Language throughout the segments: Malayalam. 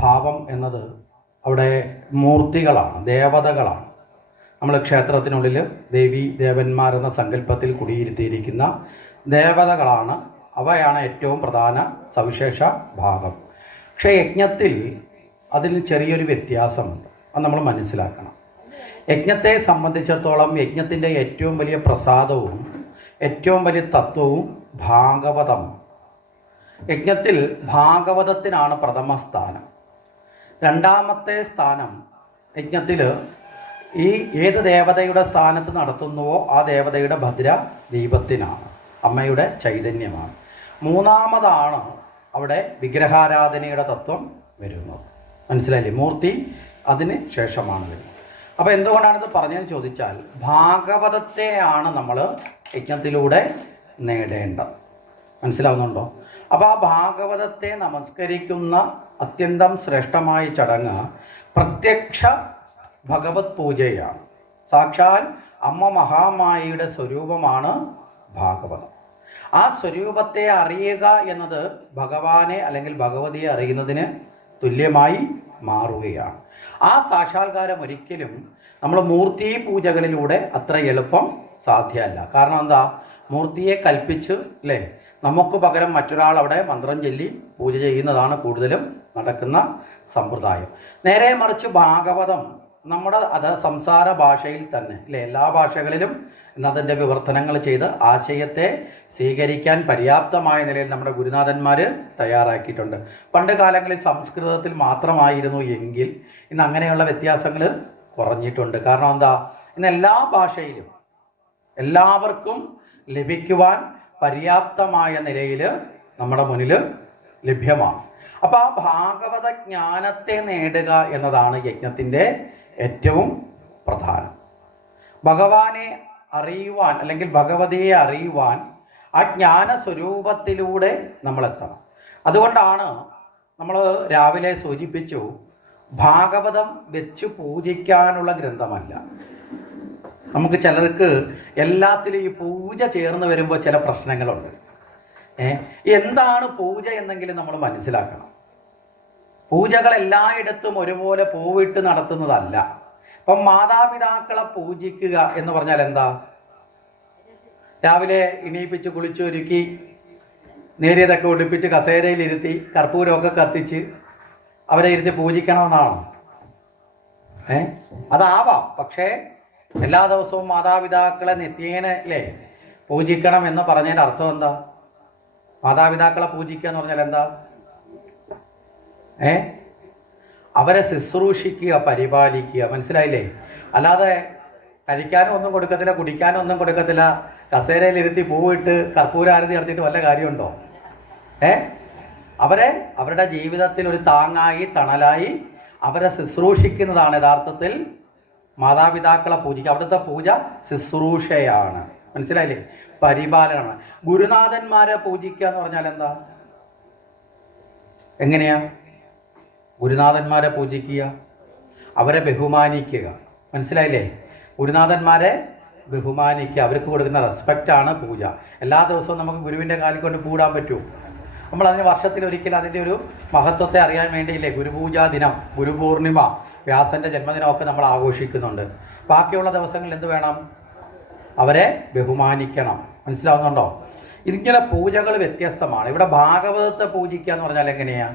ഭാവം എന്നത് അവിടെ മൂർത്തികളാണ്, ദേവതകളാണ്. നമ്മൾ ക്ഷേത്രത്തിനുള്ളിൽ ദേവി ദേവന്മാരെന്ന സങ്കല്പത്തിൽ കുടിയിരുത്തിയിരിക്കുന്ന ദേവതകളാണ്. അവയാണ് ഏറ്റവും പ്രധാന സവിശേഷ ഭാഗം. പക്ഷേ യജ്ഞത്തിൽ അതിൽ ചെറിയൊരു വ്യത്യാസമുണ്ട്, അത് നമ്മൾ മനസ്സിലാക്കണം. യജ്ഞത്തെ സംബന്ധിച്ചിടത്തോളം യജ്ഞത്തിൻ്റെ ഏറ്റവും വലിയ പ്രസാദവും ഏറ്റവും വലിയ തത്വവും ഭാഗവതം. യജ്ഞത്തിൽ ഭാഗവതത്തിനാണ് പ്രഥമ സ്ഥാനം. രണ്ടാമത്തെ സ്ഥാനം യജ്ഞത്തിൽ ഏത് ദേവതയുടെ സ്ഥാനത്ത് നടത്തുന്നുവോ ആ ദേവതയുടെ ഭദ്ര ദീപത്തിനാണ്, അമ്മയുടെ ചൈതന്യമാണ്. മൂന്നാമതാണ് അവിടെ വിഗ്രഹാരാധനയുടെ തത്വം വരുന്നത്. മനസ്സിലായില്ലേ? മൂർത്തി അതിന് ശേഷമാണ് വരുന്നത്. അപ്പോൾ എന്തുകൊണ്ടാണിത് പറഞ്ഞതെന്ന് ചോദിച്ചാൽ, ഭാഗവതത്തെയാണ് നമ്മൾ യജ്ഞത്തിലൂടെ നേടേണ്ടത്. മനസ്സിലാവുന്നുണ്ടോ? അപ്പോൾ ആ ഭാഗവതത്തെ നമസ്കരിക്കുന്ന അത്യന്തം ശ്രേഷ്ഠമായ ചടങ്ങ് പ്രത്യക്ഷ ഭഗവത് പൂജയാണ്. സാക്ഷാൽ അമ്മ മഹാമായയുടെ സ്വരൂപമാണ് ഭാഗവതം. ആ സ്വരൂപത്തെ അറിയുക എന്നത് ഭഗവാനെ അല്ലെങ്കിൽ ഭഗവതിയെ അറിയുന്നതിന് തുല്യമായി മാറുകയാണ്. ആ സാക്ഷാത്കാരം ഒരിക്കലും നമ്മൾ മൂർത്തി പൂജകളിലൂടെ അത്ര എളുപ്പം സാധ്യമല്ല. കാരണം എന്താ? മൂർത്തിയെ കൽപ്പിച്ച് അല്ലേ, നമുക്ക് പകരം മറ്റൊരാൾ അവിടെ മന്ത്രം ചൊല്ലി പൂജ ചെയ്യുന്നതാണ് കൂടുതലും നടക്കുന്ന സമ്പ്രദായം. നേരെ മറിച്ച് ഭാഗവതം നമ്മുടെ സംസാര ഭാഷയിൽ തന്നെ അല്ലേ, എല്ലാ ഭാഷകളിലും അതിൻ്റെ വിവർത്തനങ്ങൾ ചെയ്ത് ആശയത്തെ സ്വീകരിക്കാൻ പര്യാപ്തമായ നിലയിൽ നമ്മുടെ ഗുരുനാഥന്മാർ തയ്യാറാക്കിയിട്ടുണ്ട്. പണ്ട് കാലങ്ങളിൽ സംസ്കൃതത്തിൽ മാത്രമായിരുന്നു എങ്കിൽ ഇന്ന് അങ്ങനെയുള്ള വ്യത്യാസങ്ങൾ കുറഞ്ഞിട്ടുണ്ട്. കാരണം എന്താ? ഇന്ന് എല്ലാ ഭാഷയിലും എല്ലാവർക്കും ലഭിക്കുവാൻ പര്യാപ്തമായ നിലയിൽ നമ്മുടെ മുന്നിൽ ലഭ്യമാണ്. അപ്പോൾ ആ ഭാഗവത ജ്ഞാനത്തെ നേടുക എന്നതാണ് യജ്ഞത്തിൻ്റെ ഏറ്റവും പ്രധാനം. ഭഗവാനെ അറിയുവാൻ അല്ലെങ്കിൽ ഭഗവതിയെ അറിയുവാൻ ആ ജ്ഞാന സ്വരൂപത്തിലൂടെ നമ്മളെത്തണം. അതുകൊണ്ടാണ് നമ്മൾ രാവിലെ സൂചിപ്പിച്ചു, ഭാഗവതം വെച്ച് പൂജിക്കാനുള്ള ഗ്രന്ഥമല്ല. നമുക്ക് ചിലർക്ക് എല്ലാത്തിലും ഈ പൂജ ചേർന്ന് വരുമ്പോൾ ചില പ്രശ്നങ്ങളുണ്ട്. എന്താണ് പൂജ എന്നെങ്കിലും നമ്മൾ മനസ്സിലാക്കണം. പൂജകൾ എല്ലായിടത്തും ഒരുപോലെ പൂവിട്ട് നടത്തുന്നതല്ല. അപ്പം മാതാപിതാക്കളെ പൂജിക്കുക എന്ന് പറഞ്ഞാൽ എന്താ? രാവിലെ എണീപ്പിച്ച് കുളിച്ചൊരുക്കി നേരിയതൊക്കെ ഒളിപ്പിച്ച് കസേരയിലിരുത്തി കർപ്പൂരമൊക്കെ കത്തിച്ച് അവരെ ഇരുത്തി പൂജിക്കണമെന്നാണോ? അതാവാം. പക്ഷേ എല്ലാ ദിവസവും മാതാപിതാക്കളെ നിത്യേന അല്ലേ പൂജിക്കണം എന്ന് പറഞ്ഞതിൻ്റെ അർത്ഥം എന്താ? മാതാപിതാക്കളെ പൂജിക്കുക എന്ന് പറഞ്ഞാൽ എന്താ? അവരെ ശുശ്രൂഷിക്കുക, പരിപാലിക്കുക. മനസ്സിലായില്ലേ? അല്ലാതെ കഴിക്കാനും ഒന്നും കൊടുക്കത്തില്ല, കുടിക്കാനും ഒന്നും കൊടുക്കത്തില്ല, കസേരയിലിരുത്തി പൂവിട്ട് കർപ്പൂരാരതി നടത്തിയിട്ട് വല്ല കാര്യമുണ്ടോ? അവരെ അവരുടെ ജീവിതത്തിൽ ഒരു താങ്ങായി തണലായി അവരെ ശുശ്രൂഷിക്കുന്നതാണ് യഥാർത്ഥത്തിൽ മാതാപിതാക്കളെ പൂജിക്കുക. അവിടുത്തെ പൂജ ശുശ്രൂഷയാണ്. മനസ്സിലായില്ലേ? പരിപാലനമാണ്. ഗുരുനാഥന്മാരെ പൂജിക്കുക എന്ന് പറഞ്ഞാൽ എന്താ? എങ്ങനെയാ ഗുരുനാഥന്മാരെ പൂജിക്കുക? അവരെ ബഹുമാനിക്കുക. മനസ്സിലായില്ലേ? ഗുരുനാഥന്മാരെ ബഹുമാനിക്കുക, അവർക്ക് കൊടുക്കുന്ന റെസ്പെക്റ്റാണ് പൂജ. എല്ലാ ദിവസവും നമുക്ക് ഗുരുവിൻ്റെ കാലിൽ കൊണ്ട് പൂടാൻ പറ്റുമോ? നമ്മളതിന് വർഷത്തിലൊരിക്കൽ അതിൻ്റെ ഒരു മഹത്വത്തെ അറിയാൻ വേണ്ടിയില്ലേ ഗുരുപൂജാ ദിനം, ഗുരുപൂർണിമ, വ്യാസൻ്റെ ജന്മദിനമൊക്കെ നമ്മൾ ആഘോഷിക്കുന്നുണ്ട്. ബാക്കിയുള്ള ദിവസങ്ങളിൽ എന്ത് വേണം? അവരെ ബഹുമാനിക്കണം. മനസ്സിലാവുന്നുണ്ടോ? ഇങ്ങനെ പൂജകൾ വ്യത്യസ്തമാണ്. ഇവിടെ ഭാഗവതത്തെ പൂജിക്കുക എന്ന് പറഞ്ഞാൽ എങ്ങനെയാ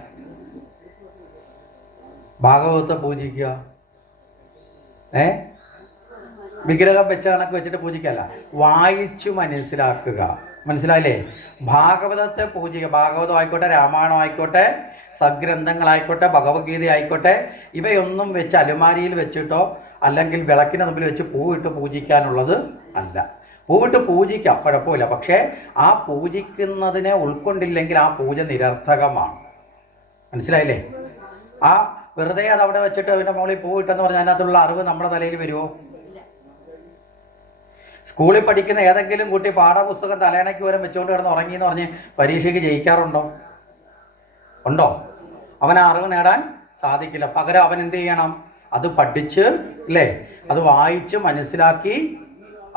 ഭാഗവതത്തെ പൂജിക്കുക? വിഗ്രഹം വെച്ച കണക്ക് വെച്ചിട്ട് പൂജിക്കല്ല, വായിച്ചു മനസ്സിലാക്കുക. മനസ്സിലായില്ലേ? ഭാഗവതത്തെ പൂജിക്കുക. ഭാഗവതം ആയിക്കോട്ടെ, രാമായണം ആയിക്കോട്ടെ, സദ്ഗ്രന്ഥങ്ങളായിക്കോട്ടെ, ഭഗവത്ഗീത ആയിക്കോട്ടെ, ഇവയൊന്നും വെച്ച് അലുമാരിയിൽ വെച്ചിട്ടോ അല്ലെങ്കിൽ വിളക്കിന് മുമ്പിൽ വെച്ച് പൂവിട്ട് പൂജിക്കാനുള്ളത് അല്ല. പൂവിട്ട് പൂജിക്കാം, കുഴപ്പമില്ല. പക്ഷേ ആ പൂജിക്കുന്നതിനെ ഉൾക്കൊണ്ടില്ലെങ്കിൽ ആ പൂജ നിരർത്ഥകമാണ്. മനസ്സിലായില്ലേ? ആ വെറുതെ അത് അവിടെ വെച്ചിട്ട് അതിൻ്റെ മുകളിൽ പൂവിട്ടെന്ന് പറഞ്ഞാൽ അതിനകത്തുള്ള അറിവ് നമ്മുടെ തലയിൽ വരുമോ? സ്കൂളിൽ പഠിക്കുന്ന ഏതെങ്കിലും കുട്ടി പാഠപുസ്തകം തലേണയ്ക്ക് വരെ വെച്ചുകൊണ്ട് കിടന്ന് ഉറങ്ങിയെന്ന് പറഞ്ഞ് പരീക്ഷയ്ക്ക് ജയിക്കാറുണ്ടോ? ഉണ്ടോ? അവൻ ആ അറിവ് നേടാൻ സാധിക്കില്ല. പകരം അവൻ എന്ത് ചെയ്യണം? അത് പഠിച്ച് അല്ലേ, അത് വായിച്ച് മനസ്സിലാക്കി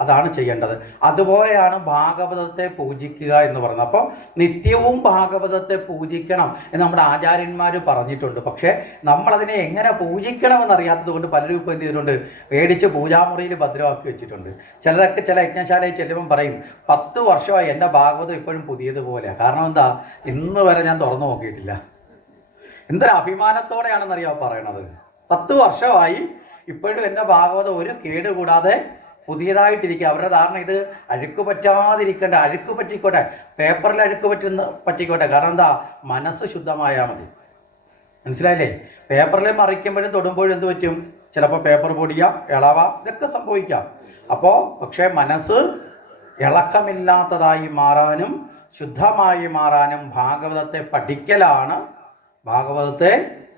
അതാണ് ചെയ്യേണ്ടത്. അതുപോലെയാണ് ഭാഗവതത്തെ പൂജിക്കുക എന്ന് പറയുന്നത്. അപ്പോൾ നിത്യവും ഭാഗവതത്തെ പൂജിക്കണം എന്ന് നമ്മുടെ ആചാര്യന്മാർ പറഞ്ഞിട്ടുണ്ട്. പക്ഷേ നമ്മളതിനെ എങ്ങനെ പൂജിക്കണമെന്ന് അറിയാത്തത് കൊണ്ട് പലരും ഇപ്പോൾ എന്ത് ചെയ്തിട്ടുണ്ട്, മേടിച്ച് പൂജാമുറിയിൽ ഭദ്രമാക്കി വെച്ചിട്ടുണ്ട്. ചിലരൊക്കെ ചില യജ്ഞശാലയിൽ ചെല്ലുമ്പം പറയും 10 വർഷമായി എൻ്റെ ഭാഗവതം ഇപ്പോഴും പുതിയതുപോലെയാണ്. കാരണം എന്താ, ഇന്ന് വരെ ഞാൻ തുറന്നു നോക്കിയിട്ടില്ല. എന്തൊരു അഭിമാനത്തോടെയാണെന്നറിയാമോ പറയണത്. 10 വർഷമായി ഇപ്പോഴും എൻ്റെ ഭാഗവതം ഒരു കേടുകൂടാതെ പുതിയതായിട്ടിരിക്കുക. അവരുടെ ധാരണ ഇത് അഴുക്ക് പറ്റാതിരിക്കട്ടെ, അഴുക്ക് പറ്റിക്കോട്ടെ, പേപ്പറിൽ അഴുക്ക് പറ്റിക്കോട്ടെ. കാരണം എന്താ, മനസ്സ് ശുദ്ധമായാൽ മതി. മനസ്സിലായില്ലേ? പേപ്പറിൽ മറിക്കുമ്പോഴും തൊടുമ്പോഴും എന്ത് പറ്റും, ചിലപ്പോൾ പേപ്പർ പൊടിയാം, ഇളവാം, ഇതൊക്കെ സംഭവിക്കാം. അപ്പോൾ പക്ഷേ മനസ്സ് ഇളക്കമില്ലാത്തതായി മാറാനും ശുദ്ധമായി മാറാനും ഭാഗവതത്തെ പഠിക്കലാണ് ഭാഗവതത്തെ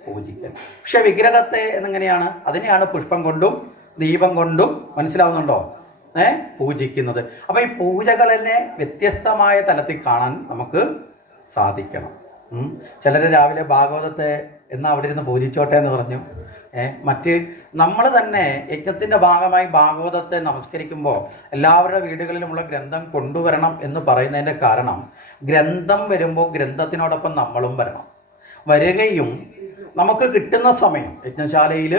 പൂജിക്കൽ. പക്ഷെ വിഗ്രഹത്തെ എന്നെങ്ങനെയാണ്, അതിനെയാണ് പുഷ്പം കൊണ്ടും ദീപം കൊണ്ടും, മനസ്സിലാവുന്നുണ്ടോ, പൂജിക്കുന്നത്. അപ്പോൾ ഈ പൂജകളെ വ്യത്യസ്തമായ തലത്തിൽ കാണാൻ നമുക്ക് സാധിക്കണം. ചിലർ രാവിലെ ഭാഗവതത്തെ എന്നാൽ അവിടെ ഇരുന്ന് പൂജിച്ചോട്ടെ എന്ന് പറഞ്ഞു. മറ്റ് നമ്മൾ തന്നെ യജ്ഞത്തിൻ്റെ ഭാഗമായി ഭാഗവതത്തെ നമസ്കരിക്കുമ്പോൾ എല്ലാവരുടെ വീടുകളിലുമുള്ള ഗ്രന്ഥം കൊണ്ടുവരണം എന്ന് പറയുന്നതിൻ്റെ കാരണം, ഗ്രന്ഥം വരുമ്പോൾ ഗ്രന്ഥത്തിനോടൊപ്പം നമ്മളും വരികയും നമുക്ക് കിട്ടുന്ന സമയം, യജ്ഞശാലയിൽ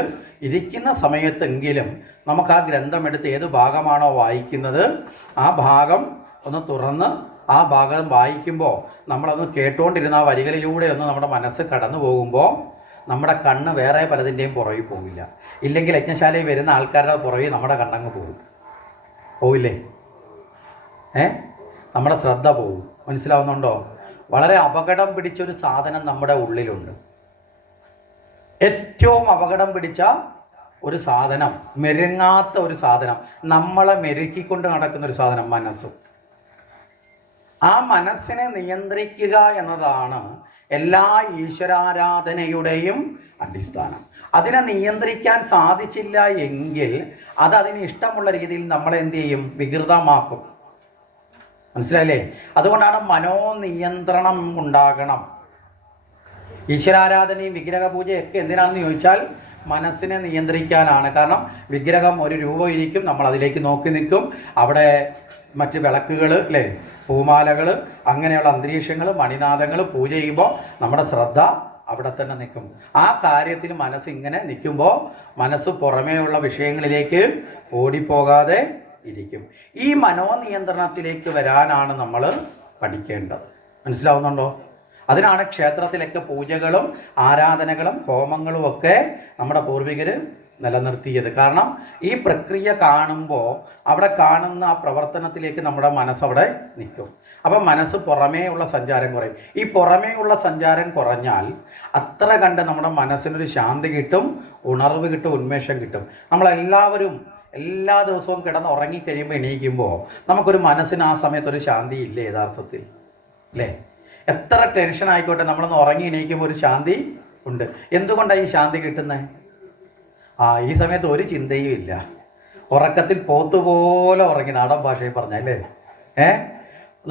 ഇരിക്കുന്ന സമയത്തെങ്കിലും നമുക്ക് ആ ഗ്രന്ഥം എടുത്ത് ഏത് ഭാഗമാണോ വായിക്കുന്നത് ആ ഭാഗം ഒന്ന് തുറന്ന് ആ ഭാഗം വായിക്കുമ്പോൾ നമ്മളൊന്ന് കേട്ടുകൊണ്ടിരുന്ന ആ വരികളിലൂടെ ഒന്ന് നമ്മുടെ മനസ്സ് കടന്നു പോകുമ്പോൾ നമ്മുടെ കണ്ണ് വേറെ പലതിൻ്റെയും പുറകിൽ പോകില്ല. ഇല്ലെങ്കിൽ യജ്ഞശാലയിൽ വരുന്ന ആൾക്കാരുടെ പുറകിൽ നമ്മുടെ കണ്ണങ്ങ് പോവില്ലേ? നമ്മുടെ ശ്രദ്ധ പോകും. മനസ്സിലാവുന്നുണ്ടോ? വളരെ അപകടം പിടിച്ചൊരു സാധനം നമ്മുടെ ഉള്ളിലുണ്ട്. ഏറ്റവും അപകടം പിടിച്ച ഒരു സാധനം, മെരുങ്ങാത്ത ഒരു സാധനം, നമ്മളെ മെരുക്കിക്കൊണ്ട് നടക്കുന്ന ഒരു സാധനം, മനസ്സ്. ആ മനസ്സിനെ നിയന്ത്രിക്കുക എന്നതാണ് എല്ലാ ഈശ്വരാരാധനയുടെയും അടിസ്ഥാനം. അതിനെ നിയന്ത്രിക്കാൻ സാധിച്ചില്ല എങ്കിൽ അത് അതിന് ഇഷ്ടമുള്ള രീതിയിൽ നമ്മളെ എന്ത് ചെയ്യും, വികൃതമാക്കും. മനസ്സിലായില്ലേ? അതുകൊണ്ടാണ് മനോനിയന്ത്രണം ഉണ്ടാകണം. ഈശ്വരാരാധനയും വിഗ്രഹപൂജയൊക്കെ എന്തിനാണെന്ന് ചോദിച്ചാൽ മനസ്സിനെ നിയന്ത്രിക്കാനാണ്. കാരണം വിഗ്രഹം ഒരു രൂപം ഇരിക്കും, നമ്മൾ അതിലേക്ക് നോക്കി നിൽക്കും. അവിടെ മറ്റ് വിളക്കുകൾ, അല്ലേ, പൂമാലകൾ, അങ്ങനെയുള്ള അന്തരീക്ഷങ്ങൾ, മണിനാഥങ്ങൾ പൂജ ചെയ്യുമ്പോൾ നമ്മുടെ ശ്രദ്ധ അവിടെ തന്നെ നിൽക്കും. ആ കാര്യത്തിൽ മനസ്സ് ഇങ്ങനെ നിൽക്കുമ്പോൾ മനസ്സ് പുറമേയുള്ള വിഷയങ്ങളിലേക്ക് ഓടിപ്പോകാതെ ഇരിക്കും. ഈ മനോനിയന്ത്രണത്തിലേക്ക് വരാനാണ് നമ്മൾ പഠിക്കേണ്ടത്. മനസ്സിലാവുന്നുണ്ടോ? അതിനാണ് ക്ഷേത്രത്തിലൊക്കെ പൂജകളും ആരാധനകളും ഹോമങ്ങളും ഒക്കെ നമ്മുടെ പൂർവികർ നിലനിർത്തിയത്. കാരണം ഈ പ്രക്രിയ കാണുമ്പോൾ അവിടെ കാണുന്ന ആ പ്രവർത്തനത്തിലേക്ക് നമ്മുടെ മനസ്സവിടെ നിൽക്കും. അപ്പം മനസ്സ് പുറമേ ഉള്ള സഞ്ചാരം കുറയും. ഈ പുറമേ ഉള്ള സഞ്ചാരം കുറഞ്ഞാൽ അത്ര കണ്ട് നമ്മുടെ മനസ്സിനൊരു ശാന്തി കിട്ടും, ഉണർവ് കിട്ടും, ഉന്മേഷം കിട്ടും. നമ്മളെല്ലാവരും എല്ലാ ദിവസവും കിടന്ന് ഉറങ്ങിക്കഴിയുമ്പോൾ എണീക്കുമ്പോൾ നമുക്കൊരു മനസ്സിന് ആ സമയത്തൊരു ശാന്തി ഇല്ലേ യഥാർത്ഥത്തിൽ, അല്ലേ? എത്ര ടെൻഷൻ ആയിക്കോട്ടെ, നമ്മളൊന്ന് ഉറങ്ങി എണീക്കുമ്പോൾ ഒരു ശാന്തി ഉണ്ട്. എന്തുകൊണ്ടാണ് ഈ ശാന്തി കിട്ടുന്നത്? ഈ സമയത്ത് ഒരു ചിന്തയും ഇല്ല, ഉറക്കത്തിൽ പോത്തുപോലെ ഉറങ്ങി, നാടൻ ഭാഷയിൽ പറഞ്ഞല്ലേ.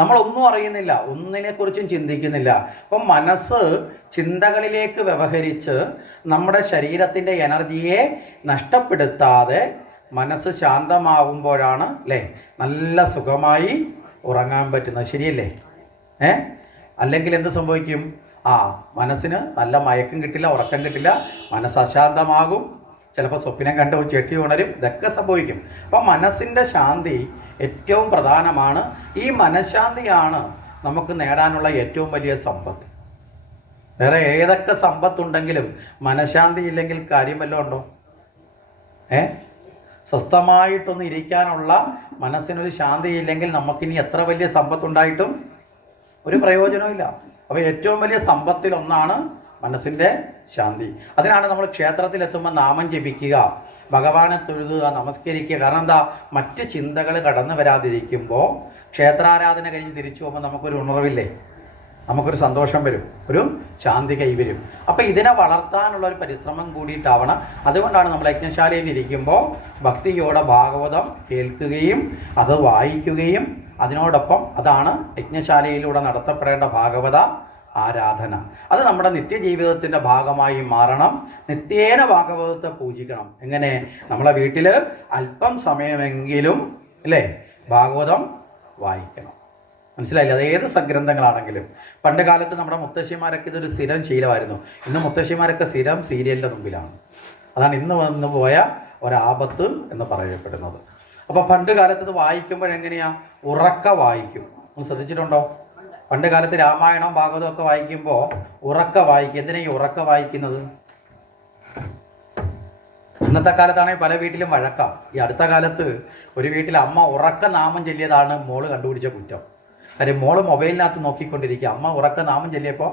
നമ്മളൊന്നും അറിയുന്നില്ല, ഒന്നിനെക്കുറിച്ചും ചിന്തിക്കുന്നില്ല. അപ്പം മനസ്സ് ചിന്തകളിലേക്ക് വ്യവഹരിച്ച് നമ്മുടെ ശരീരത്തിൻ്റെ എനർജിയെ നഷ്ടപ്പെടുത്താതെ മനസ്സ് ശാന്തമാകുമ്പോഴാണ്, അല്ലേ, നല്ല സുഖമായി ഉറങ്ങാൻ പറ്റുന്നത്. ശരിയല്ലേ? അല്ലെങ്കിൽ എന്ത് സംഭവിക്കും? മനസ്സിന് നല്ല മയക്കം കിട്ടില്ല, ഉറക്കം കിട്ടില്ല, മനസ്സ് അശാന്തമാകും, ചിലപ്പോൾ സ്വപ്നം കണ്ട് ചെട്ടി ഉണരും, ഇതൊക്കെ സംഭവിക്കും. അപ്പം മനസ്സിൻ്റെ ശാന്തി ഏറ്റവും പ്രധാനമാണ്. ഈ മനഃശാന്തിയാണ് നമുക്ക് നേടാനുള്ള ഏറ്റവും വലിയ സമ്പത്ത്. വേറെ ഏതൊക്കെ സമ്പത്തുണ്ടെങ്കിലും മനഃശാന്തി ഇല്ലെങ്കിൽ കാര്യം വല്ലതും ഉണ്ടോ? സ്വസ്ഥമായിട്ടൊന്ന് ഇരിക്കാനുള്ള മനസ്സിനൊരു ശാന്തി ഇല്ലെങ്കിൽ നമുക്കിനി എത്ര വലിയ സമ്പത്തുണ്ടായിട്ടും ഒരു പ്രയോജനമില്ല. അപ്പോൾ ഏറ്റവും വലിയ സമ്പത്തിലൊന്നാണ് മനസ്സിൻ്റെ ശാന്തി. അതിനാണ് നമ്മൾ ക്ഷേത്രത്തിലെത്തുമ്പോൾ നാമം ജപിക്കുക, ഭഗവാനെ തൊഴുതുക, നമസ്കരിക്കുക. കാരണം എന്താ, മറ്റ് ചിന്തകൾ കടന്നു വരാതിരിക്കുമ്പോൾ ക്ഷേത്രാരാധന കഴിഞ്ഞ് തിരിച്ചു പോകുമ്പോൾ നമുക്കൊരു ഉണർവില്ലേ, നമുക്കൊരു സന്തോഷം വരും, ഒരു ശാന്തി കൈവരും. അപ്പോൾ ഇതിനെ വളർത്താനുള്ള ഒരു പരിശ്രമം കൂടിയിട്ടാവണം. അതുകൊണ്ടാണ് നമ്മൾ യജ്ഞശാലയിൽ ഇരിക്കുമ്പോൾ ഭക്തിയോടെ ഭാഗവതം കേൾക്കുകയും അത് വായിക്കുകയും അതിനോടൊപ്പം അതാണ് യജ്ഞശാലയിലൂടെ നടത്തപ്പെടേണ്ട ഭാഗവത ആരാധന. അത് നമ്മുടെ നിത്യജീവിതത്തിൻ്റെ ഭാഗമായി മാറണം. നിത്യേന ഭാഗവതത്തെ പൂജിക്കണം. എങ്ങനെ? നമ്മളെ വീട്ടിൽ അല്പം സമയമെങ്കിലും അല്ലേ? ഭാഗവതം വായിക്കണം. മനസ്സിലായില്ലേ? അത് ഏത് സഗ്രന്ഥങ്ങളാണെങ്കിലും. പണ്ട് കാലത്ത് നമ്മുടെ മുത്തശ്ശിമാരൊക്കെ ഇതൊരു സ്ഥിരം ശീലമായിരുന്നു. ഇന്ന് മുത്തശ്ശിമാരൊക്കെ സ്ഥിരം സീരിയലിൻ്റെ മുമ്പിലാണ്. അതാണ് ഇന്ന് വന്നു പോയ ഒരാപത്ത് എന്ന് പറയപ്പെടുന്നത്. അപ്പോൾ പണ്ട് കാലത്ത് ഇത് വായിക്കുമ്പോഴെങ്ങനെയാ? ഉറക്ക വായിക്കും. ഒന്ന് ശ്രദ്ധിച്ചിട്ടുണ്ടോ? പണ്ട് കാലത്ത് രാമായണം ഭാഗവതം ഒക്കെ വായിക്കുമ്പോൾ ഉറക്ക വായിക്കും. എന്തിനാ ഈ ഉറക്ക വായിക്കുന്നത്? ഇന്നത്തെ കാലത്താണെങ്കിൽ പല വീട്ടിലും വഴക്കാം. ഈ അടുത്ത കാലത്ത് ഒരു വീട്ടിൽ അമ്മ ഉറക്ക നാമം ചൊല്ലിയതാണ് മോള് കണ്ടുപിടിച്ച കുറ്റം. കാര്യം മോള് മൊബൈലിനകത്ത് നോക്കിക്കൊണ്ടിരിക്കുക. അമ്മ ഉറക്ക നാമം ചൊല്ലിയപ്പോൾ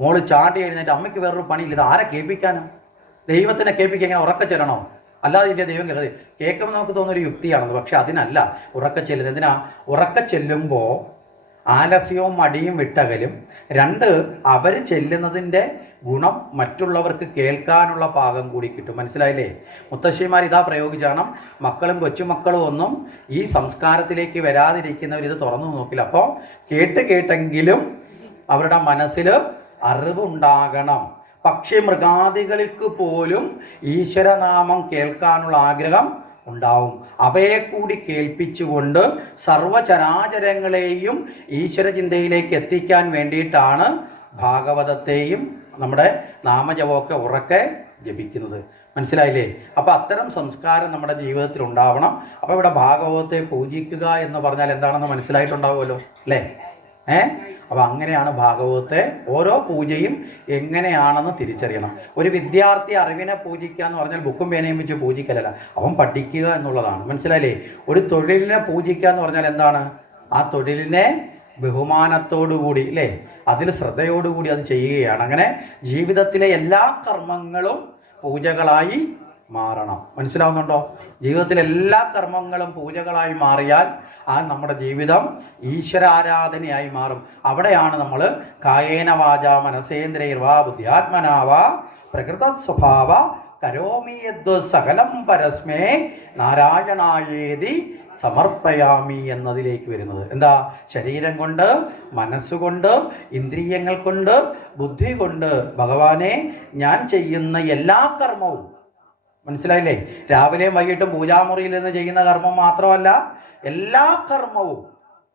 മോള് ചാടി എഴുന്നേറ്റ്, അമ്മയ്ക്ക് വേറൊരു പണിയില്ല, ഇത് ആരെ കേൾപ്പിക്കാനോ? ദൈവത്തിനെ കേൾപ്പിക്കാൻ ഇങ്ങനെ ഉറക്ക ചെല്ലണോ? അല്ലാതെ ഇല്ല ദൈവം കേൾക്കുമ്പോൾ നമുക്ക് തോന്നുന്നൊരു യുക്തിയാണെന്ന്. പക്ഷെ അതിനല്ല ഉറക്ക ചെല്ലുന്നത്. എന്തിനാ? ഉറക്ക ചെല്ലുമ്പോൾ ആലസ്യവും മടിയും വിട്ടകലും. 2, അവർ ചെല്ലുന്നതിൻ്റെ ഗുണം മറ്റുള്ളവർക്ക് കേൾക്കാനുള്ള പാകം കൂടി കിട്ടും. മനസ്സിലായില്ലേ? മുത്തശ്ശിമാർ ഇതാ പ്രയോഗിച്ചാണ്. മക്കളും കൊച്ചുമക്കളും ഒന്നും ഈ സംസ്കാരത്തിലേക്ക് വരാതിരിക്കുന്നവർ ഇത് തുറന്നു നോക്കില്ല. അപ്പോൾ കേട്ടെങ്കിലും അവരുടെ മനസ്സിൽ അറിവുണ്ടാകണം. പക്ഷി മൃഗാദികൾക്ക് പോലും ഈശ്വരനാമം കേൾക്കാനുള്ള ആഗ്രഹം ഉണ്ടാവും. അവയെ കൂടി കേൾപ്പിച്ചുകൊണ്ട് സർവചരാചരങ്ങളെയും ഈശ്വരചിന്തയിലേക്ക് എത്തിക്കാൻ വേണ്ടിയിട്ടാണ് ഭാഗവതത്തെയും നമ്മുടെ നാമജപമൊക്കെ ഉറക്കെ ജപിക്കുന്നത്. മനസ്സിലായില്ലേ? അപ്പോൾ അത്തരം സംസ്കാരം നമ്മുടെ ജീവിതത്തിൽ ഉണ്ടാവണം. അപ്പോൾ ഇവിടെ ഭാഗവതത്തെ പൂജിക്കുക എന്ന് പറഞ്ഞാൽ എന്താണെന്ന് മനസ്സിലായിട്ടുണ്ടാവുമല്ലോ അല്ലേ? അപ്പോൾ അങ്ങനെയാണ് ഭാഗവതത്തെ ഓരോ പൂജയും എങ്ങനെയാണെന്ന് തിരിച്ചറിയണം. ഒരു വിദ്യാർത്ഥി അറിവിനെ പൂജിക്കുക എന്ന് പറഞ്ഞാൽ ബുക്കും പേനയും വെച്ച് പൂജിക്കലല്ല, അവൻ പഠിക്കുക എന്നുള്ളതാണ്. മനസ്സിലായില്ലേ? ഒരു തൊഴിലിനെ പൂജിക്കുക എന്ന് പറഞ്ഞാൽ എന്താണ്? ആ തൊഴിലിനെ ബഹുമാനത്തോടുകൂടി അല്ലേ, അതിൽ ശ്രദ്ധയോടുകൂടി അത് ചെയ്യുകയാണ്. അങ്ങനെ ജീവിതത്തിലെ എല്ലാ കർമ്മങ്ങളും പൂജകളായി മാറണം. മനസ്സിലാവുന്നുണ്ടോ? ജീവിതത്തിലെ എല്ലാ കർമ്മങ്ങളും പൂജകളായി മാറിയാൽ ആ നമ്മുടെ ജീവിതം ഈശ്വരാരാധനയായി മാറും. അവിടെയാണ് നമ്മൾ കായേന വാച മനസേന്ദ്രൈർവാ ബുദ്ധ്യാത്മനാവാ പ്രകൃത സ്വഭാവ കരോമി യദ്വ സകലം പരസ്മേ നാരായണായേതി സമർപ്പയാമി എന്നതിലേക്ക് വരുന്നത്. എന്താ? ശരീരം കൊണ്ട്, മനസ്സുകൊണ്ട്, ഇന്ദ്രിയങ്ങൾ കൊണ്ട്, ബുദ്ധി കൊണ്ട് ഭഗവാനെ ഞാൻ ചെയ്യുന്ന എല്ലാ കർമ്മവും, മനസ്സിലായില്ലേ? രാവിലെയും വൈകിട്ടും പൂജാമുറിയിൽ നിന്ന് ചെയ്യുന്ന കർമ്മം മാത്രമല്ല, എല്ലാ കർമ്മവും,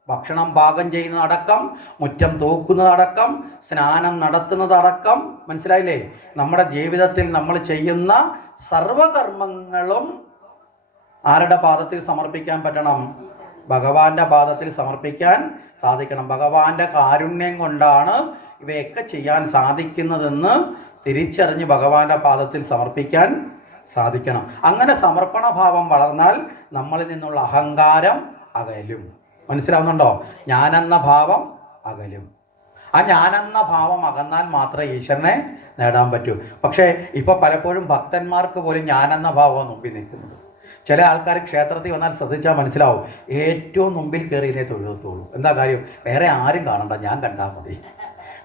ഭക്ഷണം പാകം ചെയ്യുന്നതടക്കം, മുറ്റം തൂക്കുന്നതടക്കം, സ്നാനം നടത്തുന്നതടക്കം, മനസ്സിലായില്ലേ? നമ്മുടെ ജീവിതത്തിൽ നമ്മൾ ചെയ്യുന്ന സർവകർമ്മങ്ങളും ആരുടെ പാദത്തിൽ സമർപ്പിക്കാൻ പറ്റണം? ഭഗവാന്റെ പാദത്തിൽ സമർപ്പിക്കാൻ സാധിക്കണം. ഭഗവാന്റെ കാരുണ്യം കൊണ്ടാണ് ഇവയൊക്കെ ചെയ്യാൻ സാധിക്കുന്നതെന്ന് തിരിച്ചറിഞ്ഞ് ഭഗവാന്റെ പാദത്തിൽ സമർപ്പിക്കാൻ സാധിക്കണം. അങ്ങനെ സമർപ്പണ ഭാവം വളർന്നാൽ നമ്മളിൽ നിന്നുള്ള അഹങ്കാരം അകലും. മനസ്സിലാവുന്നുണ്ടോ? ഞാനെന്ന ഭാവം അകലും. ആ ഞാനെന്ന ഭാവം അകന്നാൽ മാത്രമേ ഈശ്വരനെ നേടാൻ പറ്റൂ. പക്ഷേ ഇപ്പോൾ പലപ്പോഴും ഭക്തന്മാർക്ക് പോലും ഞാനെന്ന ഭാവം മുമ്പിൽ നിൽക്കുന്നത്. ചില ആൾക്കാർ ക്ഷേത്രത്തിൽ വന്നാൽ ശ്രദ്ധിച്ചാൽ മനസ്സിലാവും, ഏറ്റവും മുമ്പിൽ കയറിയതിനെ തൊഴുകത്തുള്ളൂ. എന്താ കാര്യം? വേറെ ആരും കാണണ്ട, ഞാൻ കണ്ടാൽ മതി.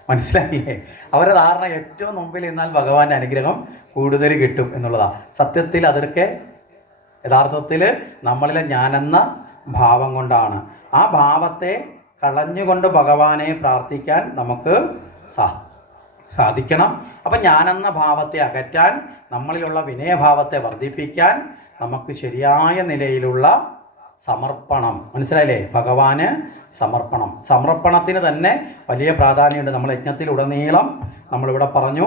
മനസ്സിലായില്ലേ? അവരുടെ ധാരണ ഏറ്റവും മുമ്പിൽ നിന്നാൽ ഭഗവാന്റെ അനുഗ്രഹം കൂടുതൽ കിട്ടും എന്നുള്ളതാണ്. സത്യത്തിൽ അതൊക്കെ യഥാർത്ഥത്തിൽ നമ്മളിലെ ഞാനെന്ന ഭാവം കൊണ്ടാണ്. ആ ഭാവത്തെ കളഞ്ഞുകൊണ്ട് ഭഗവാനെ പ്രാർത്ഥിക്കാൻ നമുക്ക് സാധിക്കണം. അപ്പം ഞാനെന്ന ഭാവത്തെ അകറ്റാൻ, നമ്മളിലുള്ള വിനയഭാവത്തെ വർദ്ധിപ്പിക്കാൻ നമുക്ക് ശരിയായ നിലയിലുള്ള സമർപ്പണം, മനസ്സിലായില്ലേ? ഭഗവാന് സമർപ്പണം. സമർപ്പണത്തിന് തന്നെ വലിയ പ്രാധാന്യമുണ്ട്. നമ്മൾ യജ്ഞത്തിലുടനീളം നമ്മളിവിടെ പറഞ്ഞു,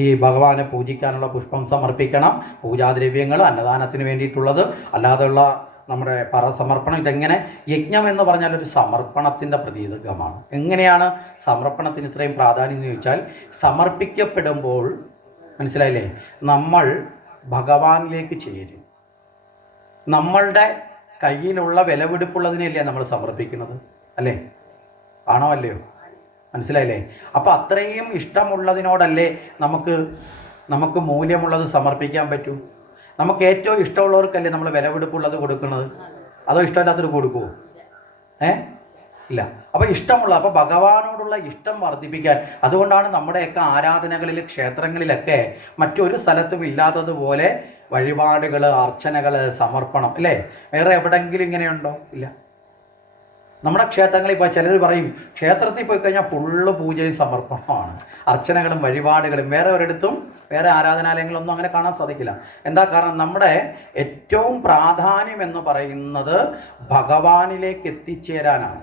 ഈ ഭഗവാനെ പൂജിക്കാനുള്ള പുഷ്പം സമർപ്പിക്കണം, പൂജാദ്രവ്യങ്ങൾ, അന്നദാനത്തിന് വേണ്ടിയിട്ടുള്ളത്, അല്ലാതെയുള്ള നമ്മുടെ പറസമർപ്പണം. ഇതെങ്ങനെ? യജ്ഞം എന്ന് പറഞ്ഞാൽ ഒരു സമർപ്പണത്തിൻ്റെ പ്രതീകമാണ്. എങ്ങനെയാണ് സമർപ്പണത്തിന് ഇത്രയും പ്രാധാന്യം എന്ന് ചോദിച്ചാൽ, സമർപ്പിക്കപ്പെടുമ്പോൾ മനസ്സിലായില്ലേ, നമ്മൾ ഭഗവാനിലേക്ക് ചേരും. നമ്മളുടെ കയ്യിലുള്ള വിലപിടിപ്പുള്ളതിനെയല്ലേ നമ്മൾ സമർപ്പിക്കുന്നത്, അല്ലേ? ആണോ അല്ലയോ? മനസ്സിലായില്ലേ? അപ്പോൾ അത്രയും ഇഷ്ടമുള്ളതിനോടല്ലേ നമുക്ക് മൂല്യമുള്ളത് സമർപ്പിക്കാൻ പറ്റൂ. നമുക്ക് ഏറ്റവും ഇഷ്ടമുള്ളവർക്കല്ലേ നമ്മൾ വിലപിടിപ്പുള്ളത് കൊടുക്കുന്നത്? അതോ ഇഷ്ടമില്ലാത്തത് കൊടുക്കുമോ? ഇല്ല. അപ്പോൾ ഇഷ്ടമുള്ള, അപ്പോൾ ഭഗവാനോടുള്ള ഇഷ്ടം വർദ്ധിപ്പിക്കാൻ, അതുകൊണ്ടാണ് നമ്മുടെയൊക്കെ ആരാധനകളിൽ, ക്ഷേത്രങ്ങളിലൊക്കെ മറ്റൊരു സ്ഥലത്തും ഇല്ലാത്തതുപോലെ വഴിപാടുകൾ, അർച്ചനകൾ, സമർപ്പണം, അല്ലേ? വേറെ എവിടെയെങ്കിലും ഇങ്ങനെയുണ്ടോ? ഇല്ല. നമ്മുടെ ക്ഷേത്രങ്ങളിൽ ഇപ്പോൾ ചിലർ പറയും ക്ഷേത്രത്തിൽ പോയി കഴിഞ്ഞാൽ ഫുള്ള് പൂജയും സമർപ്പണമാണ്, അർച്ചനകളും വഴിപാടുകളും. വേറെ ഒരിടത്തും വേറെ ആരാധനാലയങ്ങളൊന്നും അങ്ങനെ കാണാൻ സാധിക്കില്ല. എന്താ കാരണം? നമ്മുടെ ഏറ്റവും പ്രാധാന്യം എന്ന് പറയുന്നത് ഭഗവാനിലേക്ക് എത്തിച്ചേരാനാണ്,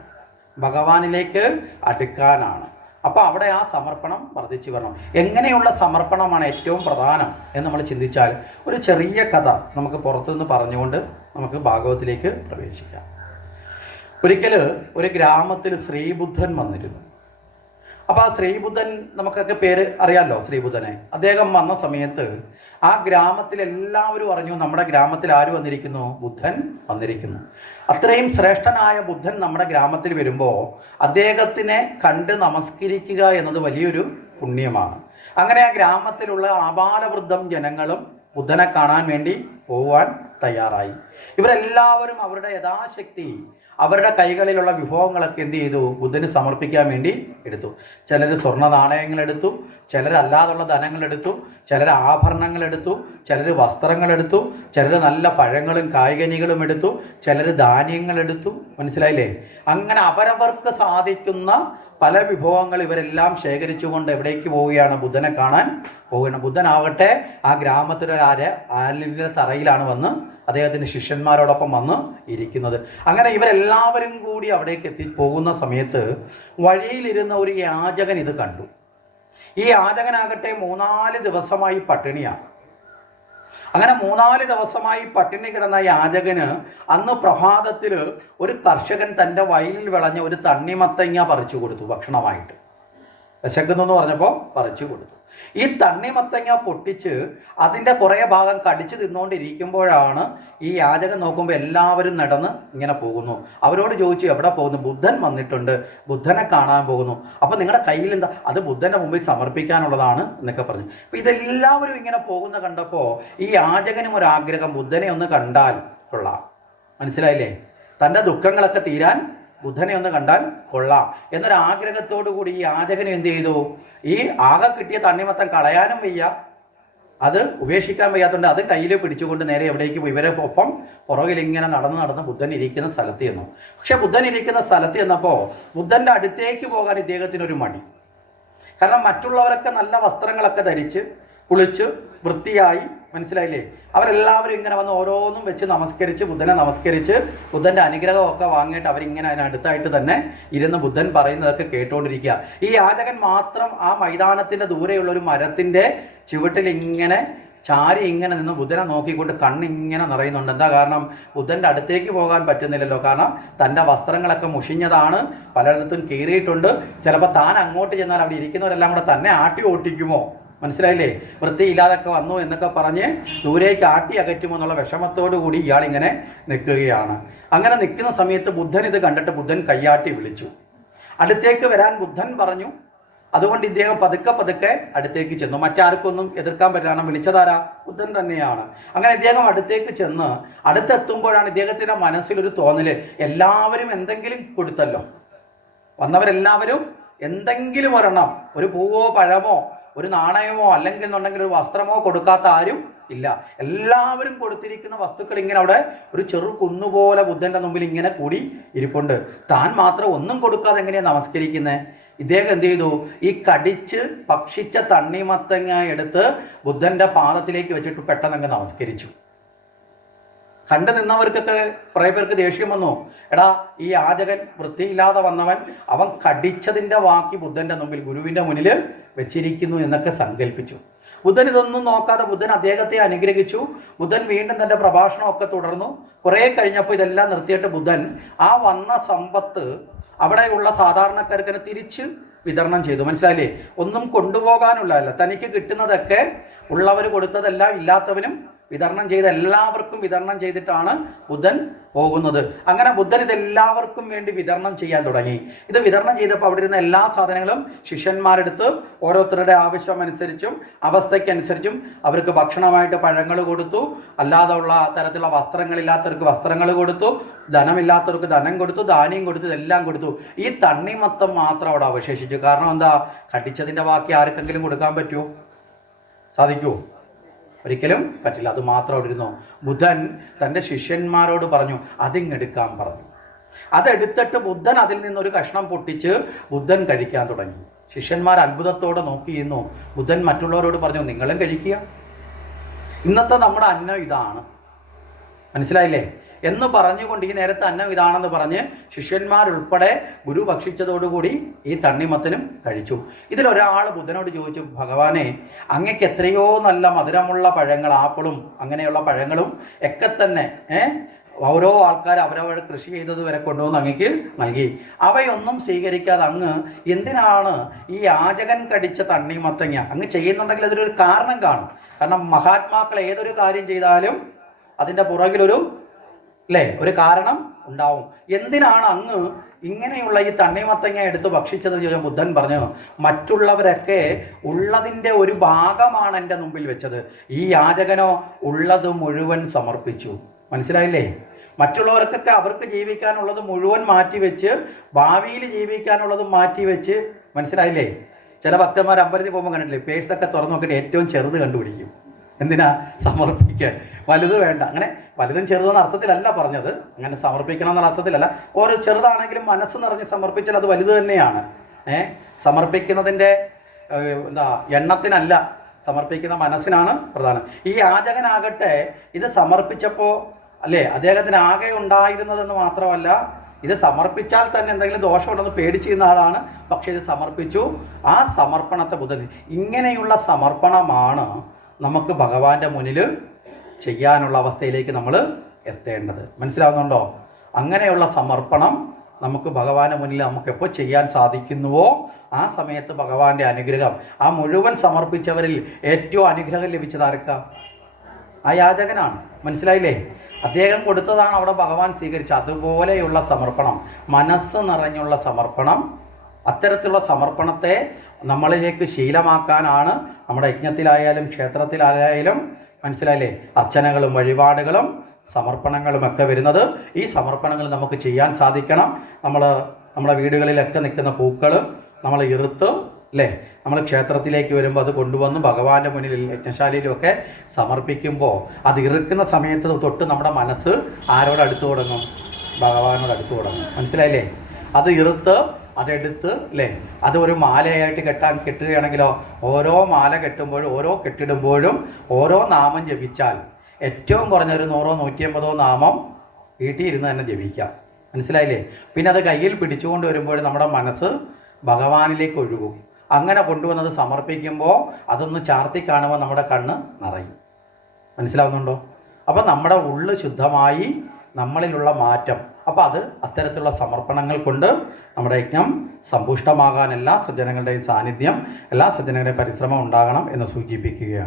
ഭഗവാനിലേക്ക് അടുക്കാനാണ്. അപ്പോൾ അവിടെ ആ സമർപ്പണം വർദ്ധിച്ചു വരണം. എങ്ങനെയുള്ള സമർപ്പണമാണ് ഏറ്റവും പ്രധാനം എന്ന് നമ്മൾ ചിന്തിച്ചാൽ ഒരു ചെറിയ കഥ നമുക്ക് പുറത്തുനിന്ന് പറഞ്ഞുകൊണ്ട് നമുക്ക് ഭാഗവത്തിലേക്ക് പ്രവേശിക്കാം. ഒരിക്കൽ ഒരു ഗ്രാമത്തിൽ ശ്രീബുദ്ധൻ വന്നിരുന്നു. അപ്പോൾ ആ ശ്രീബുദ്ധൻ, നമുക്കൊക്കെ പേര് അറിയാമല്ലോ ശ്രീബുദ്ധനെ. അദ്ദേഹം വന്ന സമയത്ത് ആ ഗ്രാമത്തിൽ എല്ലാവരും അറിഞ്ഞു നമ്മുടെ ഗ്രാമത്തിൽ ആര് വന്നിരിക്കുന്നു? ബുദ്ധൻ വന്നിരിക്കുന്നു. അത്രയും ശ്രേഷ്ഠനായ ബുദ്ധൻ നമ്മുടെ ഗ്രാമത്തിൽ വരുമ്പോൾ അദ്ദേഹത്തിനെ കണ്ട് നമസ്കരിക്കുക എന്നത് വലിയൊരു പുണ്യമാണ്. അങ്ങനെ ആ ഗ്രാമത്തിലുള്ള ആബാലവൃദ്ധം ജനങ്ങളും ബുദ്ധനെ കാണാൻ വേണ്ടി പോവാൻ തയ്യാറായി. ഇവരെല്ലാവരും അവരുടെ യഥാശക്തി അവരുടെ കൈകളിലുള്ള വിഭവങ്ങളൊക്കെ എന്ത് ചെയ്തു? ബുദ്ധന് സമർപ്പിക്കാൻ വേണ്ടി എടുത്തു. ചിലർ സ്വർണ്ണ നാണയങ്ങളെടുത്തു, ചിലരല്ലാതുള്ള ധനങ്ങളെടുത്തു, ചിലർ ആഭരണങ്ങളെടുത്തു, ചിലർ വസ്ത്രങ്ങളെടുത്തു, ചിലർ നല്ല പഴങ്ങളും കായ്കനികളും എടുത്തു, ചിലർ ധാന്യങ്ങളെടുത്തു. മനസ്സിലായില്ലേ? അങ്ങനെ അവരവർക്ക് സാധിക്കുന്ന പല വിഭവങ്ങൾ ഇവരെല്ലാം ശേഖരിച്ചുകൊണ്ട് എവിടേക്ക് പോവുകയാണ്? ബുദ്ധനെ കാണാൻ പോവുകയാണ്. ബുദ്ധനാവട്ടെ ആ ഗ്രാമത്തിലൊരു ആലിൻ്റെ തറയിലാണ് വന്ന് അദ്ദേഹത്തിൻ്റെ ശിഷ്യന്മാരോടൊപ്പം വന്ന് ഇരിക്കുന്നത്. അങ്ങനെ ഇവരെല്ലാവരും കൂടി അവിടേക്ക് പോകുന്ന സമയത്ത് വഴിയിലിരുന്ന ഒരു യാചകൻ ഇത് കണ്ടു. ഈ യാചകനാകട്ടെ 3-4 ദിവസമായി പട്ടിണിയാണ്. അങ്ങനെ 3-4 ദിവസമായി പട്ടിണി കിടന്ന യാചകന് അന്ന് പ്രഭാതത്തിൽ ഒരു കർഷകൻ തൻ്റെ വയലിൽ വിളഞ്ഞ ഒരു തണ്ണിമത്തങ്ങ പറിച്ചു കൊടുത്തു ഭക്ഷണമായിട്ട്. വിശക്കുന്നു എന്ന് പറഞ്ഞപ്പോൾ പറിച്ചു കൊടുത്തു. ഈ തണ്ണിമത്തങ്ങ പൊട്ടിച്ച് അതിൻ്റെ കുറേ ഭാഗം കടിച്ചു തിന്നുകൊണ്ടിരിക്കുമ്പോഴാണ് ഈ യാചകൻ നോക്കുമ്പോൾ എല്ലാവരും നടന്ന് ഇങ്ങനെ പോകുന്നു. അവരോട് ചോദിച്ചു, എവിടെ പോകുന്നു? ബുദ്ധൻ വന്നിട്ടുണ്ട്, ബുദ്ധനെ കാണാൻ പോകുന്നു. അപ്പോൾ നിങ്ങളുടെ കയ്യിൽ എന്താ? അത് ബുദ്ധൻ്റെ മുമ്പിൽ സമർപ്പിക്കാനുള്ളതാണ് എന്നൊക്കെ പറഞ്ഞു. അപ്പോൾ ഇതെല്ലാവരും ഇങ്ങനെ പോകുന്ന കണ്ടപ്പോൾ ഈ യാചകനും ഒരാഗ്രഹം, ബുദ്ധനെ ഒന്ന് കണ്ടാൽ കൊള്ളാം. മനസ്സിലായില്ലേ? തൻ്റെ ദുഃഖങ്ങളൊക്കെ തീരാൻ ബുദ്ധനെ ഒന്ന് കണ്ടാൽ കൊള്ളാം എന്നൊരാഗ്രഹത്തോടു കൂടി ഈ യാചകൻ എന്ത് ചെയ്തു? ഈ ആകെ കിട്ടിയ തണ്ണിമത്തം കളയാനും വയ്യ, അത് ഉപേക്ഷിക്കാൻ വയ്യാത്തതുകൊണ്ട് അത് കയ്യിൽ പിടിച്ചുകൊണ്ട് നേരെ എവിടേക്ക് പോയി? ഇവരെ ഒപ്പം പുറകിൽ ഇങ്ങനെ നടന്ന് ബുദ്ധൻ ഇരിക്കുന്ന സ്ഥലത്ത് ചെന്നു. പക്ഷെ ബുദ്ധൻ ഇരിക്കുന്ന സ്ഥലത്ത് ചെന്നപ്പോൾ ബുദ്ധൻ്റെ അടുത്തേക്ക് പോകാൻ ഇദ്ദേഹത്തിനൊരു മടി. കാരണം മറ്റുള്ളവരൊക്കെ നല്ല വസ്ത്രങ്ങളൊക്കെ ധരിച്ച് കുളിച്ച് വൃത്തിയായി, മനസ്സിലായില്ലേ? അവരെല്ലാവരും ഇങ്ങനെ വന്ന് ഓരോന്നും വെച്ച് നമസ്കരിച്ച് ബുദ്ധനെ നമസ്കരിച്ച് ബുദ്ധൻ്റെ അനുഗ്രഹമൊക്കെ വാങ്ങിയിട്ട് അവരിങ്ങനെ അതിനടുത്തായിട്ട് തന്നെ ഇരുന്ന് ബുദ്ധൻ പറയുന്നതൊക്കെ കേട്ടുകൊണ്ടിരിക്കുക. ഈ യാചകൻ മാത്രം ആ മൈതാനത്തിൻ്റെ ദൂരെയുള്ളൊരു മരത്തിൻ്റെ ചുവട്ടിൽ ഇങ്ങനെ ചാരി ഇങ്ങനെ നിന്ന് ബുദ്ധനെ നോക്കിക്കൊണ്ട് കണ്ണിങ്ങനെ നിറയുന്നുണ്ട്. എന്താ കാരണം? ബുദ്ധൻ്റെ അടുത്തേക്ക് പോകാൻ പറ്റുന്നില്ലല്ലോ. കാരണം തൻ്റെ വസ്ത്രങ്ങളൊക്കെ മുഷിഞ്ഞതാണ്, പലയിടത്തും കീറിയിട്ടുണ്ട്. ചിലപ്പോൾ താൻ അങ്ങോട്ട് ചെന്നാൽ അവിടെ ഇരിക്കുന്നവരെല്ലാം കൂടെ തന്നെ ആട്ടി ഓട്ടിക്കുമോ? മനസ്സിലായില്ലേ? വൃത്തിയില്ലാതൊക്കെ വന്നു എന്നൊക്കെ പറഞ്ഞ് ദൂരേക്ക് ആട്ടി അകറ്റുമോ എന്നുള്ള വിഷമത്തോടു കൂടി ഇയാളിങ്ങനെ നിൽക്കുകയാണ്. അങ്ങനെ നിൽക്കുന്ന സമയത്ത് ബുദ്ധൻ ഇത് കണ്ടിട്ട് ബുദ്ധൻ കയ്യാട്ടി വിളിച്ചു. അടുത്തേക്ക് വരാൻ ബുദ്ധൻ പറഞ്ഞു. അതുകൊണ്ട് ഇദ്ദേഹം പതുക്കെ അടുത്തേക്ക് ചെന്നു. മറ്റാർക്കൊന്നും എതിർക്കാൻ പറ്റില്ല. വിളിച്ചതാരാ? ബുദ്ധൻ തന്നെയാണ്. അങ്ങനെ ഇദ്ദേഹം അടുത്തേക്ക് ചെന്ന് അടുത്തെത്തുമ്പോഴാണ് ഇദ്ദേഹത്തിൻ്റെ മനസ്സിലൊരു തോന്നല്, എല്ലാവരും എന്തെങ്കിലും കൊടുത്തല്ലോ. വന്നവരെല്ലാവരും എന്തെങ്കിലും ഒരെണ്ണം, ഒരു പൂവോ പഴമോ ഒരു നാണയമോ അല്ലെങ്കിൽ എന്നുണ്ടെങ്കിൽ ഒരു വസ്ത്രമോ കൊടുക്കാത്ത ആരും ഇല്ല. എല്ലാവരും കൊടുത്തിരിക്കുന്ന വസ്തുക്കൾ ഇങ്ങനെ അവിടെ ഒരു ചെറു കുന്നുപോലെ ബുദ്ധൻ്റെ മുമ്പിൽ ഇങ്ങനെ കൂടി ഇരിപ്പുണ്ട്. താൻ മാത്രം ഒന്നും കൊടുക്കാതെ എങ്ങനെയാണ് നമസ്കരിക്കുന്നത്? ഇദ്ദേഹം എന്ത് ചെയ്തു? ഈ കടിച്ച് ഭക്ഷിച്ച തണ്ണിമത്തങ്ങ എടുത്ത് ബുദ്ധൻ്റെ പാദത്തിലേക്ക് വെച്ചിട്ട് പെട്ടെന്ന് നമസ്കരിച്ചു. കണ്ടു നിന്നവർക്കൊക്കെ കുറേ പേർക്ക് ദേഷ്യം വന്നു. എടാ, ഈ യാചകൻ വൃത്തിയില്ലാതെ വന്നവൻ, അവൻ കടിച്ചതിൻ്റെ ബാക്കി ബുദ്ധൻ്റെ മുമ്പിൽ ഗുരുവിൻ്റെ മുന്നിൽ വെച്ചിരിക്കുന്നു എന്നൊക്കെ സങ്കല്പിച്ചു. ബുദ്ധൻ ഇതൊന്നും നോക്കാതെ ബുദ്ധൻ അദ്ദേഹത്തെ അനുഗ്രഹിച്ചു. ബുദ്ധൻ വീണ്ടും തൻ്റെ പ്രഭാഷണമൊക്കെ തുടർന്നു. കുറേ കഴിഞ്ഞപ്പോൾ ഇതെല്ലാം നിർത്തിയിട്ട് ബുദ്ധൻ ആ വന്ന സമ്പത്ത് അവിടെയുള്ള സാധാരണക്കാർക്ക് തിരിച്ച് വിതരണം ചെയ്തു. മനസ്സിലായില്ലേ? ഒന്നും കൊണ്ടുപോകാനുള്ളതല്ല, തനിക്ക് കിട്ടുന്നതൊക്കെ ഉള്ളവർ കൊടുത്തതെല്ലാം ഇല്ലാത്തവനും വിതരണം ചെയ്ത് എല്ലാവർക്കും വിതരണം ചെയ്തിട്ടാണ് ബുദ്ധൻ പോകുന്നത്. അങ്ങനെ ബുദ്ധൻ ഇതെല്ലാവർക്കും വേണ്ടി വിതരണം ചെയ്യാൻ തുടങ്ങി. ഇത് വിതരണം ചെയ്തപ്പോൾ അവിടെ ഇരുന്ന എല്ലാ സാധനങ്ങളും ശിഷ്യന്മാരെടുത്ത് ഓരോരുത്തരുടെ ആവശ്യം അനുസരിച്ചും അവസ്ഥയ്ക്കനുസരിച്ചും അവർക്ക് ഭക്ഷണമായിട്ട് പഴങ്ങൾ കൊടുത്തു, അല്ലാതെ ഉള്ള തരത്തിലുള്ള വസ്ത്രങ്ങളില്ലാത്തവർക്ക് വസ്ത്രങ്ങൾ കൊടുത്തു, ധനമില്ലാത്തവർക്ക് ധനം കൊടുത്തു, ധാന്യം കൊടുത്തു, ഇതെല്ലാം കൊടുത്തു. ഈ തണ്ണിമത്തം മാത്രം അവിടെ അവശേഷിച്ചു. കാരണം എന്താ? കടിച്ചതിൻ്റെ ബാക്കി ആർക്കെങ്കിലും കൊടുക്കാൻ പറ്റുമോ? സാധിക്കുമോ? ഒരിക്കലും പറ്റില്ല. അത് മാത്രം അവിടെ ഇരുന്നു. ബുദ്ധൻ തൻ്റെ ശിഷ്യന്മാരോട് പറഞ്ഞു, അതിങ്ങെടുക്കാൻ പറഞ്ഞു. അതെടുത്തിട്ട് ബുദ്ധൻ അതിൽ നിന്നൊരു കഷ്ണം പൊട്ടിച്ച് ബുദ്ധൻ കഴിക്കാൻ തുടങ്ങി. ശിഷ്യന്മാർ അത്ഭുതത്തോടെ നോക്കിയിരുന്നു. ബുദ്ധൻ മറ്റുള്ളവരോട് പറഞ്ഞു, നിങ്ങളും കഴിക്കുക, ഇന്നത്തെ നമ്മുടെ അന്നം ഇതാണ്, മനസ്സിലായില്ലേ എന്ന് പറഞ്ഞുകൊണ്ട് ഈ നേരത്തെ അന്നം ഇതാണെന്ന് പറഞ്ഞ് ശിഷ്യന്മാരുൾപ്പെടെ ഗുരു ഭക്ഷിച്ചതോടുകൂടി ഈ തണ്ണിമത്തനും കഴിച്ചു. ഇതിലൊരാൾ ബുദ്ധനോട് ചോദിച്ചു, ഭഗവാനെ, അങ്ങക്ക് എത്രയോ നല്ല മധുരമുള്ള പഴങ്ങൾ, ആപ്പിളും അങ്ങനെയുള്ള പഴങ്ങളും ഒക്കെ തന്നെ ഓരോ ആൾക്കാർ അവരവർ കൃഷി ചെയ്തത് വരെ കൊണ്ടുവന്ന് അങ്ങക്ക് നൽകി. അവയൊന്നും സ്വീകരിക്കാതെ അങ്ങ് എന്തിനാണ് ഈ യാചകൻ കടിച്ച തണ്ണിമത്തങ്ങ അങ്ങ് ചെയ്യുന്നുണ്ടെങ്കിൽ അതിലൊരു കാരണം കാണും. കാരണം മഹാത്മാക്കൾ ഏതൊരു കാര്യം ചെയ്താലും അതിൻ്റെ പുറകിലൊരു ഒരു കാരണം ഉണ്ടാവും. എന്തിനാണ് അങ്ങ് ഇങ്ങനെയുള്ള ഈ തണ്ണിമത്തങ്ങ എടുത്ത് ഭക്ഷിച്ചത് ചോദിച്ചാൽ ബുദ്ധൻ പറഞ്ഞു, മറ്റുള്ളവരൊക്കെ ഉള്ളതിൻ്റെ ഒരു ഭാഗമാണ് എൻ്റെ മുമ്പിൽ വെച്ചത്, ഈ യാചകനോ ഉള്ളത് മുഴുവൻ സമർപ്പിച്ചു. മനസ്സിലായില്ലേ? മറ്റുള്ളവർക്കൊക്കെ അവർക്ക് ജീവിക്കാനുള്ളത് മുഴുവൻ മാറ്റിവെച്ച് ഭാവിയിൽ ജീവിക്കാനുള്ളത് മാറ്റിവെച്ച്, മനസ്സിലായില്ലേ? ചില ഭക്തന്മാർ അമ്പലത്തിൽ പോകുമ്പോൾ കണ്ടിട്ടില്ലേ, പേഴ്സൊക്കെ തുറന്നു നോക്കിയിട്ട് ഏറ്റവും ചെറുത് കണ്ടുപിടിക്കും. എന്തിനാ? സമർപ്പിക്കാൻ. വലുത് വേണ്ട. അങ്ങനെ വലുതും ചെറുതെന്ന അർത്ഥത്തിലല്ല പറഞ്ഞത്, അങ്ങനെ സമർപ്പിക്കണം എന്നുള്ള അർത്ഥത്തിലല്ല. ഓരോ ചെറുതാണെങ്കിലും മനസ്സ് നിറഞ്ഞ് സമർപ്പിച്ചാൽ അത് വലുത് തന്നെയാണ്. സമർപ്പിക്കുന്നതിൻ്റെ എണ്ണത്തിനല്ല, സമർപ്പിക്കുന്ന മനസ്സിനാണ് പ്രധാനം. ഈ യാചകനാകട്ടെ ഇത് സമർപ്പിച്ചപ്പോൾ അദ്ദേഹത്തിന് ആകെ ഉണ്ടായിരുന്നതെന്ന് മാത്രമല്ല, ഇത് സമർപ്പിച്ചാൽ തന്നെ എന്തെങ്കിലും ദോഷമുണ്ടെന്ന് പേടിച്ചിരുന്ന ആളാണ്. പക്ഷെ ഇത് സമർപ്പിച്ചു. ആ സമർപ്പണത്തെ ബുദ്ധൻ, ഇങ്ങനെയുള്ള സമർപ്പണമാണ് നമുക്ക് ഭഗവാന്റെ മുന്നിൽ ചെയ്യാനുള്ള അവസ്ഥയിലേക്ക് നമ്മൾ എത്തേണ്ടത്. മനസ്സിലാവുന്നുണ്ടോ? അങ്ങനെയുള്ള സമർപ്പണം നമുക്ക് ഭഗവാന്റെ മുന്നിൽ നമുക്ക് എപ്പോൾ ചെയ്യാൻ സാധിക്കുന്നുവോ ആ സമയത്ത് ഭഗവാന്റെ അനുഗ്രഹം, ആ മുഴുവൻ സമർപ്പിച്ചവരിൽ ഏറ്റവും അനുഗ്രഹം ലഭിച്ചത് ആർക്കാ? ആ യാചകനാണ്. മനസ്സിലായില്ലേ? അദ്ദേഹം കൊടുത്തതാണ് അവിടെ ഭഗവാൻ സ്വീകരിച്ചത്. അതുപോലെയുള്ള സമർപ്പണം, മനസ്സ് നിറഞ്ഞുള്ള സമർപ്പണം, അത്തരത്തിലുള്ള സമർപ്പണത്തെ നമ്മളിലേക്ക് ശീലമാക്കാനാണ് നമ്മുടെ യജ്ഞത്തിലായാലും ക്ഷേത്രത്തിലായാലും, മനസ്സിലായില്ലേ, അർച്ചനകളും വഴിപാടുകളും സമർപ്പണങ്ങളും ഒക്കെ വരുന്നത്. ഈ സമർപ്പണങ്ങൾ നമുക്ക് ചെയ്യാൻ സാധിക്കണം. നമ്മുടെ വീടുകളിലൊക്കെ നിൽക്കുന്ന പൂക്കൾ നമ്മൾ ഇറുത്ത് നമ്മൾ ക്ഷേത്രത്തിലേക്ക് വരുമ്പോൾ അത് കൊണ്ടുവന്ന് ഭഗവാന്റെ മുന്നിൽ യജ്ഞശാലയിലുമൊക്കെ സമർപ്പിക്കുമ്പോൾ അത് ഇറുക്കുന്ന സമയത്ത് തൊട്ട് നമ്മുടെ മനസ്സ് ആരോട് അടുത്ത് തുടങ്ങും? ഭഗവാനോട് അടുത്ത് തുടങ്ങും. മനസ്സിലായില്ലേ? അത് ഇറുത്ത് അതെടുത്ത് അത് ഒരു മാലയായിട്ട് കെട്ടുകയാണെങ്കിലോ, ഓരോ മാല കെട്ടുമ്പോഴും ഓരോ കെട്ടിടുമ്പോഴും ഓരോ നാമം ജപിച്ചാൽ ഏറ്റവും കുറഞ്ഞൊരു 100 150 നാമം വീട്ടിൽ ഇരുന്ന് തന്നെ ജപിക്കാം. മനസ്സിലായില്ലേ? പിന്നെ അത് കയ്യിൽ പിടിച്ചുകൊണ്ട് വരുമ്പോൾ നമ്മുടെ മനസ്സ് ഭഗവാനിലേക്ക് ഒഴുകും. അങ്ങനെ കൊണ്ടുവന്നത് സമർപ്പിക്കുമ്പോൾ അതൊന്ന് ചാർത്തി കാണുമ്പോൾ നമ്മുടെ കണ്ണ് നിറയും. മനസ്സിലാവുന്നുണ്ടോ? അപ്പം നമ്മുടെ ഉള്ള് ശുദ്ധമായി നമ്മളിലുള്ള മാറ്റം, അപ്പം അത് അത്തരത്തിലുള്ള സമർപ്പണങ്ങൾ കൊണ്ട് നമ്മുടെ യജ്ഞം സമ്പുഷ്ടമാകാൻ എല്ലാ സജ്ജനങ്ങളുടെയും സാന്നിധ്യം, എല്ലാ സജ്ജനങ്ങളുടെയും പരിശ്രമം ഉണ്ടാകണം എന്ന് സൂചിപ്പിക്കുകയാണ്.